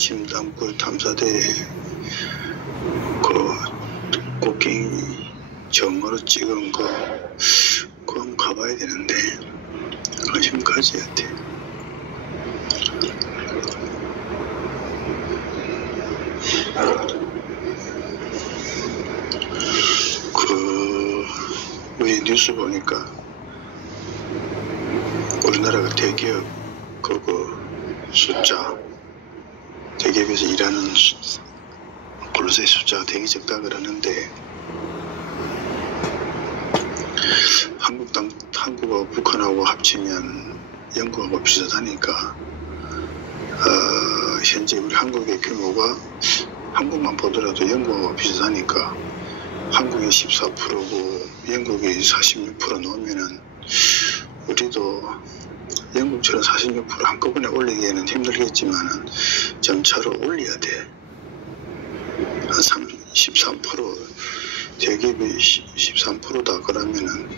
침담굴 탐사대에 그 곡괭이 정으로 찍은 거 그거 한번 가봐야 되는데 관심 가져야 돼. 우리 뉴스 보니까 우리나라가 대기업 그거 숫자, 대기업에서 일하는 근로자의 숫자가 되게 적다 그러는데 한국하고 북한하고 합치면 영국하고 비슷하니까 현재 우리 한국의 규모가 한국만 보더라도 영국하고 비슷하니까 한국이 14%고 영국이 46% 넣으면은 우리도 영국처럼 46% 한꺼번에 올리기에는 힘들겠지만은 점차로 올려야 돼. 한 13% 대기업이 13%다 그러면은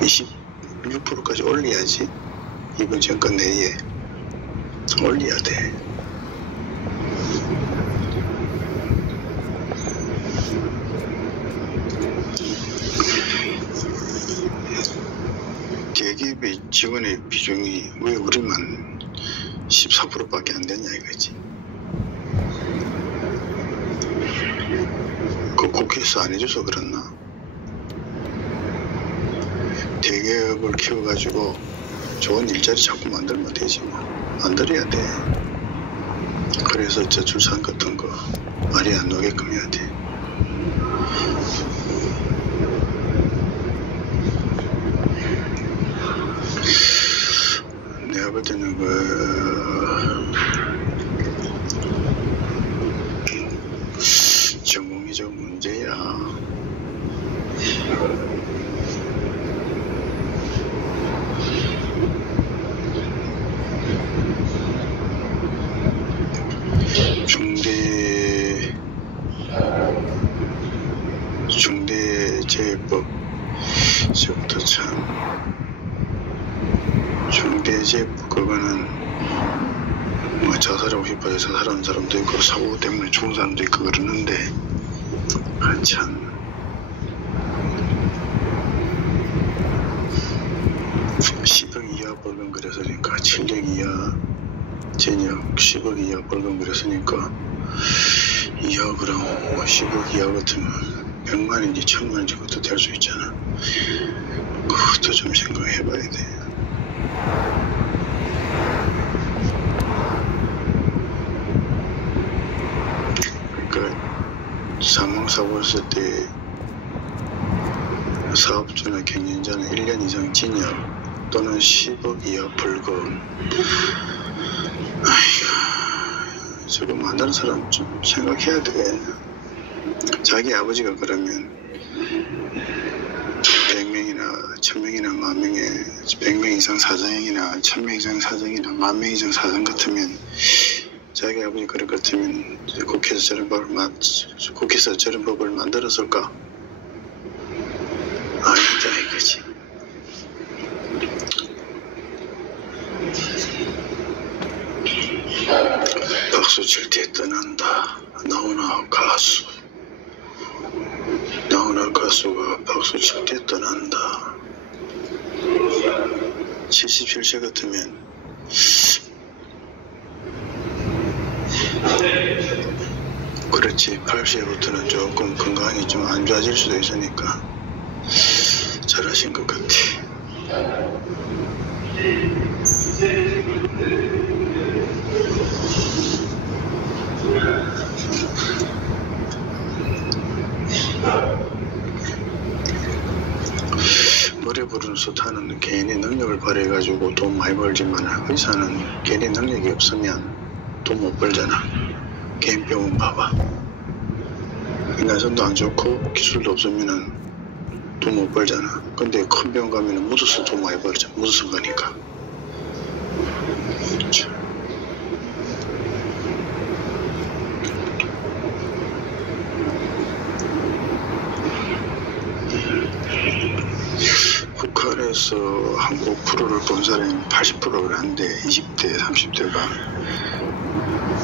26%까지 올려야지. 이번 정권 내에 올려야 돼. 대기업의 직원의 비중이 왜 우리만 14%밖에 안 되냐 이거지. 그 국회에서 안 해줘서 그렇나? 대기업을 키워가지고 좋은 일자리 자꾸 만들면 되지 뭐. 만들어야 돼. 그래서 저출산 같은 거 말이 안 나오게끔 해야 돼. 내가 볼 때는 전공의적 문제야. 중대재해법 저부터 참 중대재해법 그거는 뭐 자살하고 싶어서 자살하는 사람도 있고 사고 때문에 죽은 사람도 있고 그러는데 참 10억 이하 벌금 그랬으니까 7억 이하 징역 10억 이하 벌금 그랬으니까 2억으로 10억 이하 같으면 100만인지 1000만인지 그것도 될 수 있잖아. 그것도 좀 생각해 봐야 돼. 그러니까 사망사고 했을 때 사업주나 경영자는 1년 이상 징역 또는 10억 이하 벌금. 아이고, 저거 만드는 사람 좀 생각해야 돼. 자기 아버지가 그러면 100명이나 1000명이나 10,000명에 100명 이상 사장이나 1000명 이상 사장이나 10,000명 이상 사장 같으면 자기 아버지 그럴 것 같으면 국회에서 저런 법을 만들었을까? 아니다 이거지. 박수 칠 때 떠난다. 나훈아 가수가 박수 칠 때 떠난다. 77세 같으면 그렇지. 80세부터는 조금 건강이 좀 안 좋아질 수도 있으니까 잘하신 것 같아. 노래 부르는 스타는 개인의 능력을 발휘해가지고 돈 많이 벌지만 의사는 개인의 능력이 없으면 돈 못 벌잖아. 개인 병원 봐봐. 인간성도 안 좋고 기술도 없으면 돈 못 벌잖아. 근데 큰 병원 가면 묻어서 돈 많이 벌죠. 묻어서 가니까. 프로로서 한국 프로를 본 사람이 80%를 하는데 20대, 30대가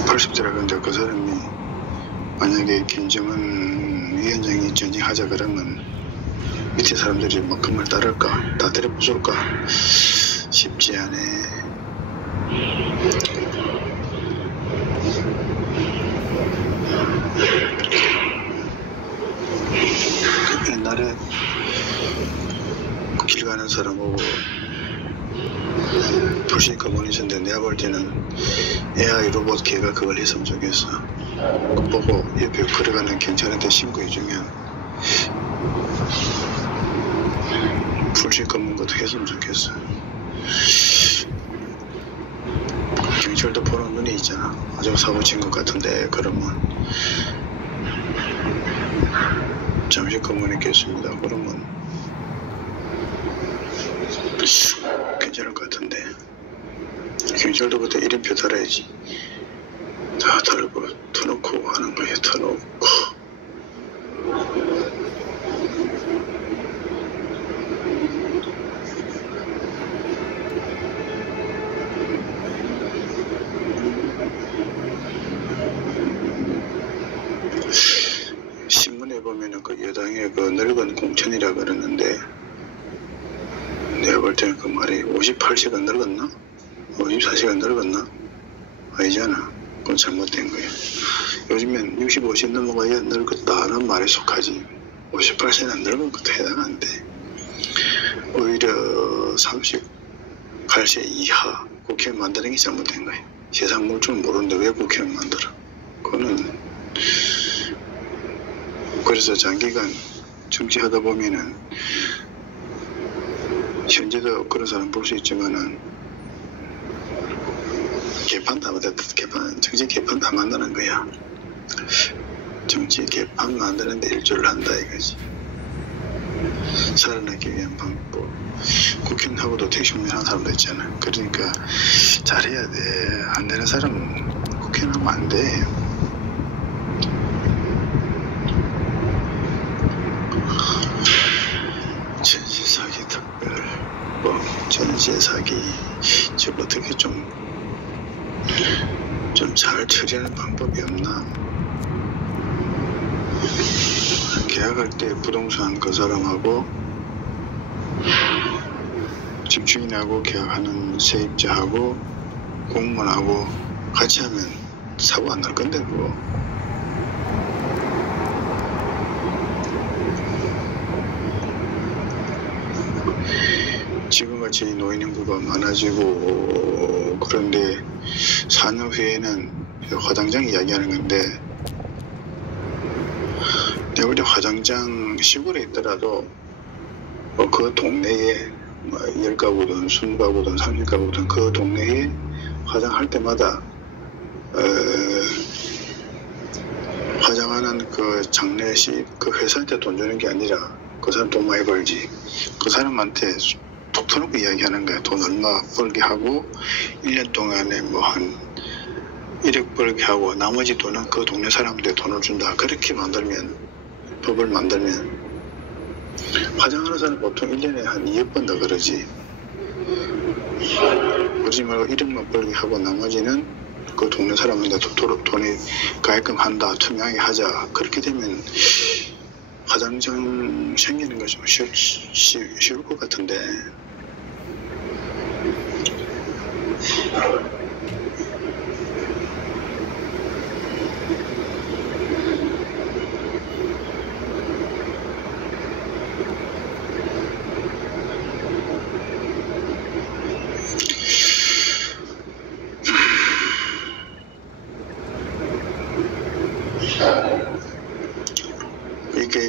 80대라 그런데 그 사람이 만약에 김정은 위원장이 전쟁하자 그러면 밑에 사람들이 뭐 그 말 따를까? 다 때려 부술까? 쉽지 않네. 옛날에 길 가는 사람하고 불신 커뮤니티인데 내가 볼 때는 AI 로봇 걔가 그걸 했으면 좋겠어. 그거 보고 옆에 걸어가는 경찰한테 신고해주면 불신 검은 것도 했으면 좋겠어. 경찰도 보는 눈이 있잖아. 아주 사고 친 것 같은데 그러면 잠시 검문했겠습니다. 그러면 괜찮을 것 같은데 경찰도 그때 이름표 달아야지. 다 달고 터놓고 하는 거예요. 터놓고 신문에 보면은 그 여당의 그 늙은 공천이라 그러는데 내가 볼 때는 그 말이 58시간 늙었나? 54시간 늙었나? 아니잖아. 그건 잘못된 거예요. 요즘엔 65세 넘어가야 늙었다는 말에 속하지 58세는 늙은 것도 해당하는데 오히려 38세 이하 국회를 만드는 게 잘못된 거예요. 세상 물줄 모르는데 왜 국회를 만들어? 그거는 그래서 장기간 정치하다 보면은 현재도 그런 사람 볼 수 있지만은 개판 다 만들었다. 정치 개판 다 만드는 거야. 정치 개판 만드는데 일조를 한다 이거지. 살아나기 위한 방법. 국회의원하고도 대신하는 사람도 있잖아. 그러니까 잘해야 돼. 안 되는 사람은 국회의원 하면 안 돼. 전시사기 특별 전시사기 저 어떻게 좀 잘 처리하는 방법이 없나? 계약할 때 부동산 그 사람하고 집주인하고 계약하는 세입자하고 공무원하고 같이 하면 사고 안 날 건데 그거. 지금같이 노인 인구가 많아지고 그런데 4년 후에는 화장장 이야기하는 건데 내가 볼 때 화장장 시골에 있더라도 그 동네에 10가구든 20가구든 30가구든 그 동네에 화장할 때마다 화장하는 그 장례식 그 회사한테 돈 주는 게 아니라 그 사람 돈 많이 벌지. 그 사람한테 톡 터놓고 이야기하는 거야. 돈 얼마 벌게 하고 1년 동안에 뭐 한 1억 벌게 하고 나머지 돈은 그 동네 사람한테 돈을 준다. 그렇게 만들면 법을 만들면 화장하는 사람 보통 1년에 한 2억 번다 그러지. 그러지 말고 1억만 벌게 하고 나머지는 그 동네 사람한테 도토록 돈이 가입금 한다. 투명하게 하자. 그렇게 되면 화장장 생기는 거 좀 쉬울 것 같은데.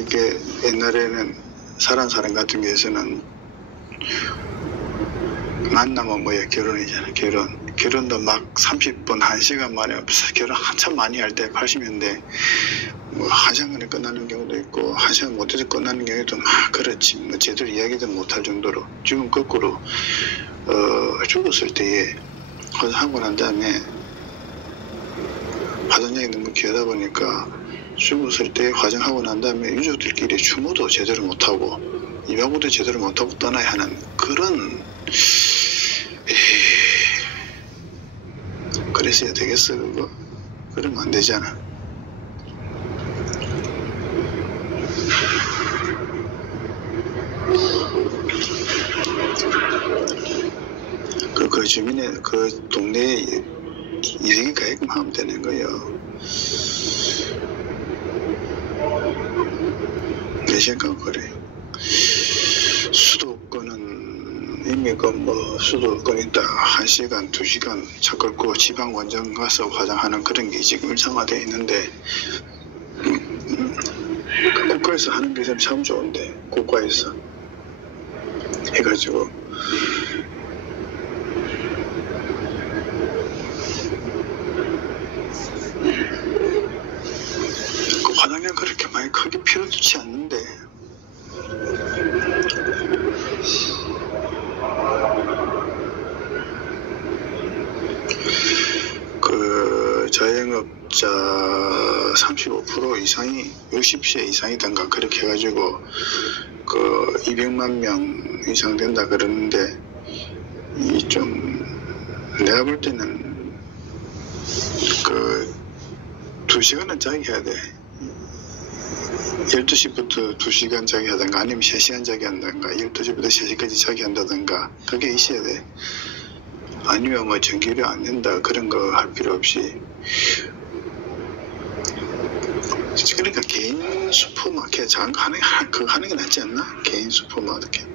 이게 옛날에는 사람 같은 경우에서는 만나면 뭐야 결혼이잖아. 결혼도 막 30분 1시간 만에 결혼 한참 많이 할 때 80년대 뭐 화장을 끝나는 경우도 있고 화장 못해서 끝나는 경우도 막 그렇지. 뭐 제대로 이야기도 못할 정도로. 지금 거꾸로 죽었을 때에 화장하고 난 다음에 화장량이 너무 귀하다 보니까 죽었을 때 화장하고 난 다음에 유족들끼리 추모도 제대로 못하고 이방부도 제대로 못하고 떠나야 하는 그런 그랬어야 되겠어 그거? 그러면 안 되잖아. 그 주민의 그 동네에 이행이 가게끔 하면 되는 거예요. 내 생각 그래. 수도권은 이미 수도권 있다 1시간 2시간 차 끌고 지방 원정 가서 화장하는 그런 게 지금 일상화되어 있는데 국가에서 하는 게 참 좋은데 국가에서 해가지고 그 화장량 그렇게 많이 크게 필요치 않는데 그 자영업자 35% 이상이 60세 이상이던가 그렇게 해가지고 그 200만 명 이상 된다 그러는데 이 좀 내가 볼 때는 그 2시간은 자기 해야 돼. 12시부터 2시간 자기 하던가 아니면 3시간 자기 한다든가 12시부터 3시까지 자기 한다든가 그게 있어야 돼. 아니면 뭐 전기료 안 낸다 그런 거 할 필요 없이 그러니까 개인 슈퍼마켓 작은 거 그거 하는 게 낫지 않나? 개인 슈퍼마켓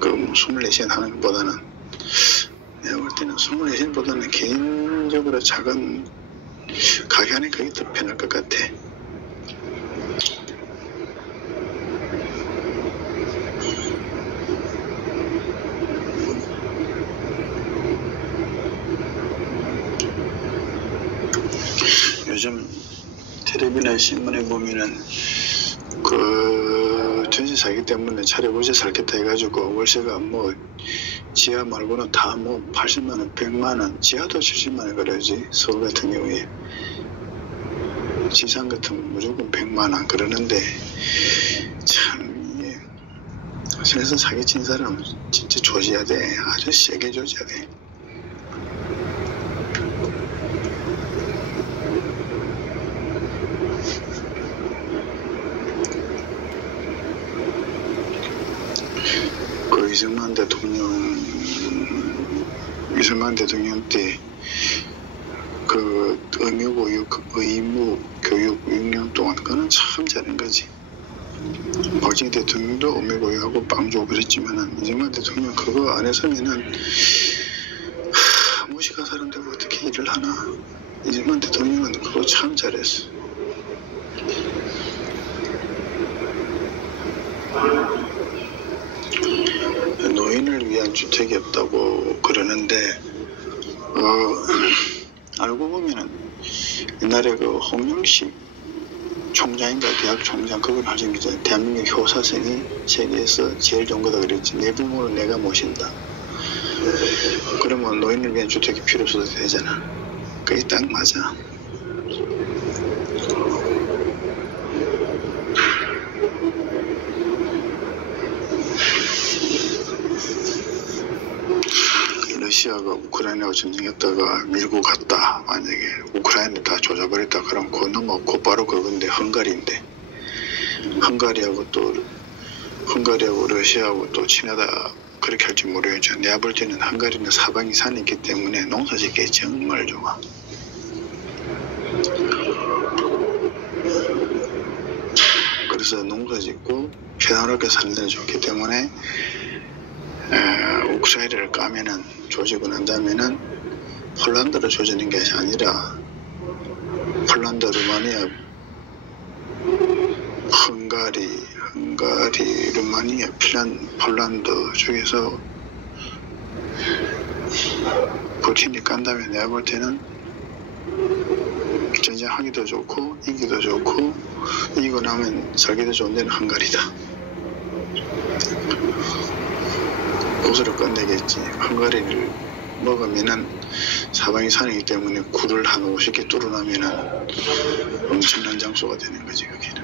그 24시간 하는 것보다는 내가 볼 때는 24시간보다는 개인적으로 작은 가게 하는 그게 더 편할 것 같아. 요즘 텔레비나 신문에 보면은 그 전세 사기 때문에 차라리 월세 살겠다 해가지고 월세가 뭐 지하 말고는 다 뭐 80만원 100만원 지하도 70만원 그러지. 서울 같은 경우에 지상 같은 무조건 100만원 그러는데 참 이게 전세 사기 친 사람은 진짜 조져야 돼. 아주 세게 조져야 돼. 그 이승만 대통령 때 그 의무 교육 6년 동안 그거는 참 잘한 거지. 박정희 대통령도 의무교육하고 빵 주고 그랬지만은 이승만 대통령 그거 안 했으면은 무식한 사람들 어떻게 일을 하나. 이승만 대통령은 그거 참 잘했어. 노인을 위한 주택이 없다고 그러는데 알고 보면은 옛날에 그 홍영식 총장인가 대학 총장 그걸 가진 게 대한민국 효사생이 세계에서 제일 좋은 거다 그랬지. 내 부모는 내가 모신다. 그러면 노인을 위한 주택이 필요 없어도 되잖아. 그게 딱 맞아. 러시아가 우크라이나와 전쟁했다가 밀고 갔다. 만약에 우크라이나 다 조져버렸다 그럼 곧바로 그건데 헝가리인데 헝가리하고 러시아하고 또 친하다 그렇게 할지 모르겠죠. 내가 볼 때는 헝가리는 사방이 산이 있기 때문에 농사짓기 정말 좋아. 그래서 농사짓고 편안하게 사는 데는 좋기 때문에 우크라이나를 까면은 조지고 난 다음에는 폴란드로 조지는 게 아니라 폴란드, 루마니아, 헝가리, 루마니아, 폴란드 쪽에서 푸틴이 깐 다음에 내가 볼 때는 전쟁하기도 좋고 이기도 좋고 이기고 나면 살기도 좋은 데는 헝가리다. 고수를 끝내겠지. 헝가리를 먹으면은 사방이 산이기 때문에 굴을 한 50개 뚫어놓으면은 엄청난 장소가 되는 거지, 거기는.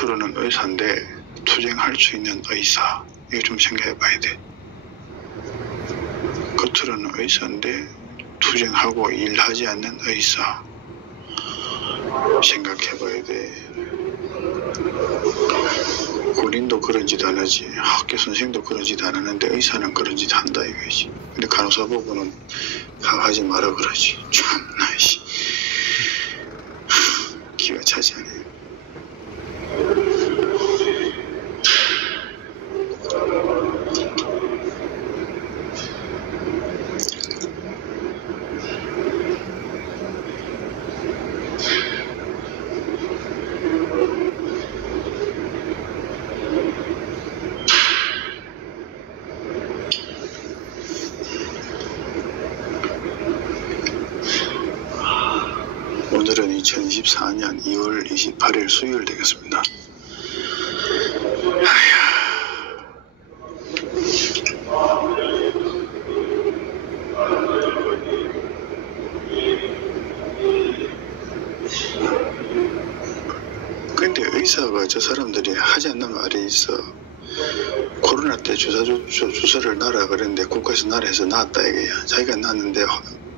겉으로는 의사인데 투쟁할 수 있는 의사. 이거 좀 생각해 봐야 돼. 겉으로는 의사인데 투쟁하고 일하지 않는 의사. 생각해 봐야 돼. 군인도 그런 짓 안 하지. 학교 선생님도 그런 짓 안 하는데 의사는 그런 짓 한다 이거지. 근데 간호사 보고는 하지 마라 그러지. 참나 씨. 기가 차지하네. 오늘은 2024년 2월 28일 수요일 되겠습니다. 근데 의사가 저 사람들이 하지 않는 말이 있어. 코로나 때 주사를 놔라 그랬는데 국가에서 놔라 해서 놨다 이거야. 자기가 놨는데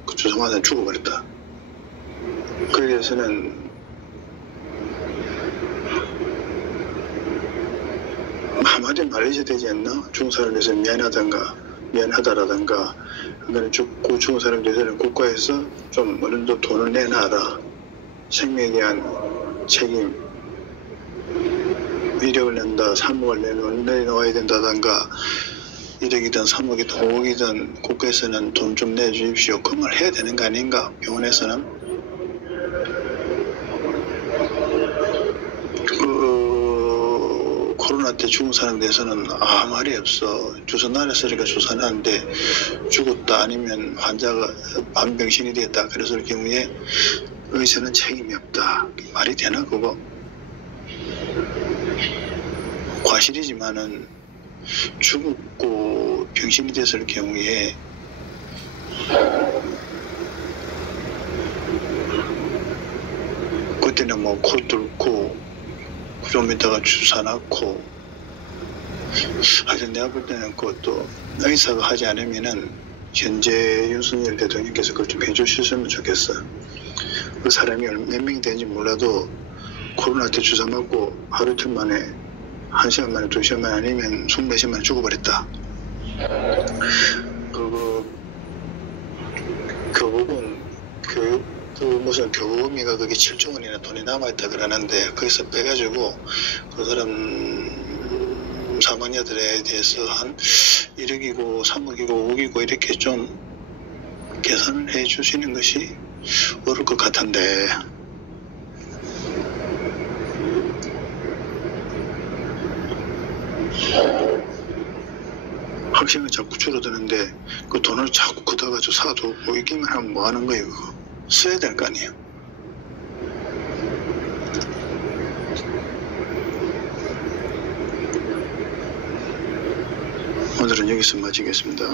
그 주사 맞아 죽어버렸다. 그래서는 한마디 말해야 되지 않나? 죽은 사람에 대해서 미안하다라든가 그러니까 죽고 죽은 사람에 대해서는 국가에서 좀 어느 정도 돈을 내놔라. 생명에 대한 책임, 위력을 낸다, 3억을 내놓아야 된다든가 1억이든 3억이든 5억이든 국가에서는 돈 좀 내주십시오. 그 말 해야 되는 거 아닌가? 병원에서는. 코로나 때 죽은 사람에 대해서는 아무 말이 없어. 주사 놨으니까 주사 놨는데 죽었다 아니면 환자가 반병신이 됐다. 그래서 그 경우에 의사는 책임이 없다. 말이 되나 그거? 과실이지만은 죽었고 병신이 됐을 경우에 그때는 뭐 코 뚫고 좀 이따가 주사 놨고 하여튼 내가 볼 때는 그것도 의사가 하지 않으면은 현재 윤석열 대통령께서 그걸 좀 해주셨으면 좋겠어. 그 사람이 몇 명이 되는지 몰라도 코로나 때 주사 맞고 하루 이틀 만에 1시간 만에 2시간 만에 아니면 20몇 만에 죽어버렸다. 교복은 무슨 교우미가 그게 7조 원이나 돈이 남아있다 그러는데 거기서 빼가지고 그 사람 사망자들에 대해서 한 1억이고 3억이고 5억이고 이렇게 좀 계산을 해 주시는 것이 옳을 것 같은데 학생은 자꾸 줄어드는데 그 돈을 자꾸 걷어가지고 사두고 이기만 하면 뭐 하는 거예요 그거. 써야 될 거 아니에요. 오늘은 여기서 마치겠습니다.